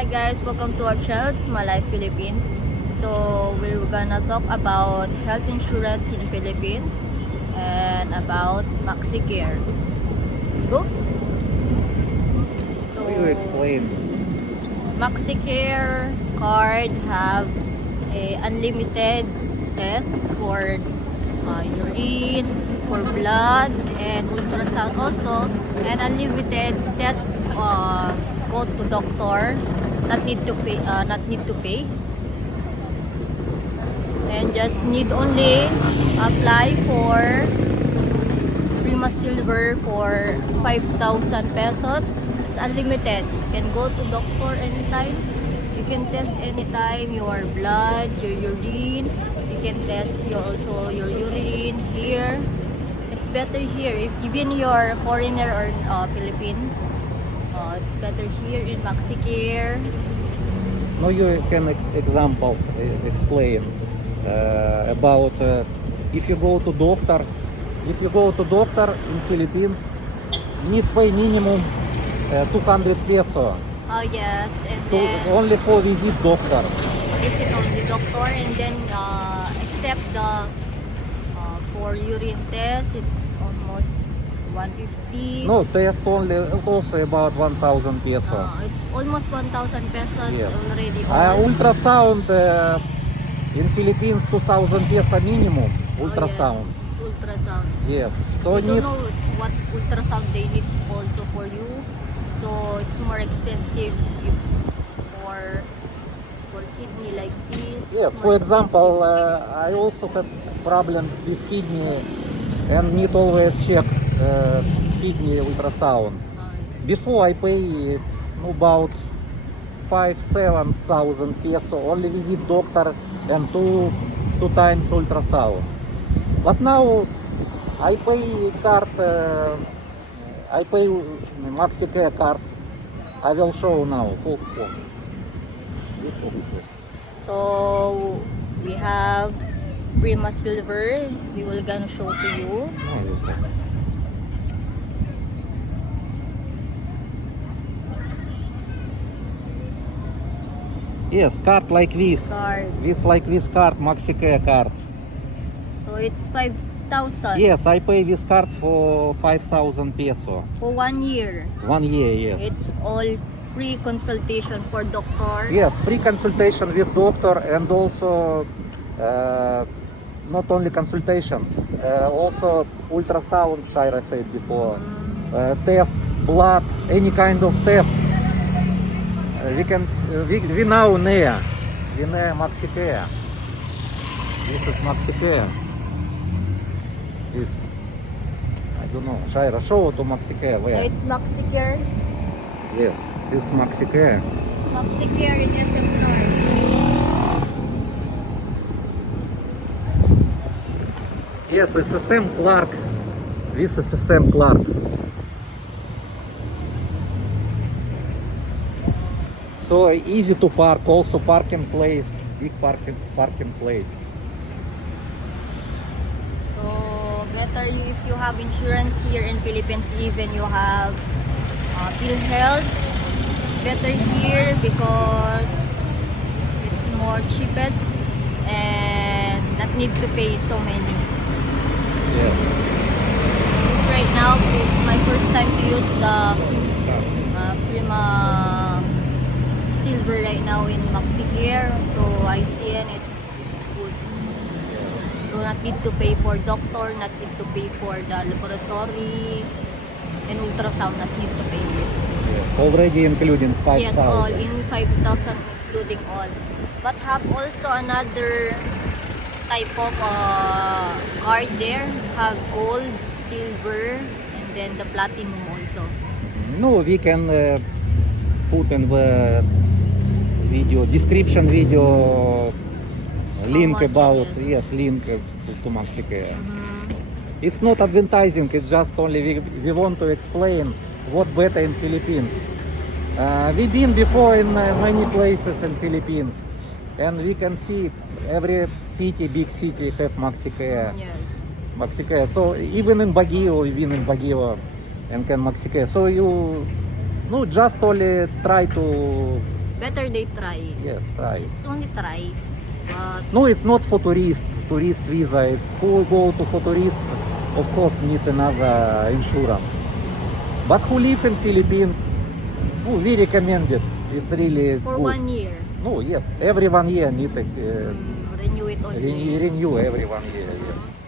Hi guys, welcome to our channel, it's My Life Philippines. So we're gonna talk about health insurance in Philippines and about MaxiCare. Let's go. So Will you explain? MaxiCare card have a unlimited test for urine, for blood, and ultrasound also, and unlimited test go to doctor, not need to pay, and just need only apply for Prima Silver for 5,000 pesos. It's unlimited. You can go to doctor anytime. You can test anytime your blood, your urine. You can test also your urine here. It's better here. If even you're foreigner or Philippine, it's better here in MaxiCare. No, you can examples explain about if you go to doctor. If you go to doctor in Philippines, need pay minimum 200 peso Oh yes, and to then only for visit doctor. visit of the doctor, and then except the for urine test, it's almost 150. No, test only also about 1,000 peso. It's almost 1,000 pesos Yes. already. All. Ultrasound in Philippines 2,000 peso minimum. Oh, Ultrasound. yes, ultrasound. Yes. So I need don't know what ultrasound they need also for you. So it's more expensive if for kidney like this. yes. It's For more example, expensive. I also have problem with kidney and need always check kidney ultrasound. Before I pay about 5-7,000 peso only visit doctor and two times ultrasound. But now I pay card. I pay MaxiCare card. I will show now. So we have Prima Silver. We will gonna show to you. Yes, card like this. Card. This like this card, MaxiCare card. So it's 5,000 Yes, I pay this card for 5,000 peso. for 1 year. 1 year, yes. It's all free consultation for doctor. Yes, free consultation with doctor and also not only consultation, also ultrasound, Shaira said before, test, blood, any kind of test. We now near MaxiCare. This is MaxiCare. This, I don't know, Shaira, show to MaxiCare So where? it's MaxiCare. Yes, this is MaxiCare. MaxiCare in SM North. Yes, it's the same Clark. This is the same Clark. So easy to park, also parking place, big parking place. So better if you have insurance here in Philippines, even you have PhilHealth, better here because it's more cheapest and not need to pay so many. Yes. Right now, it's my first time to use the Prima Silver right now in MaxiCare. So I see and it's good. So not need to pay for doctor, not need to pay for the laboratory, and ultrasound not need to pay. Yes, already including 5,000. Yes, all in 5,000 including all. But have also another type of card there. Have gold, silver, and then the platinum also. No, we can put in the video description video link much, about yes. link to MaxiCare. It's not advertising, it's just only we want to explain what better in Philippines. We've been before in many places in Philippines, and we can see every city, big city have MaxiCare. Yes. MaxiCare. So even in Baguio, and can MaxiCare. So you just only try to Better they try. Yes, try. It's only try. But No, it's not for tourist visa. It's who go to for tourist, of course, need another insurance. But who live in Philippines, oh, we recommend it. It's really for good. 1 year. No, yes, every 1 year need to Renew it only. renew every 1 year. Yes.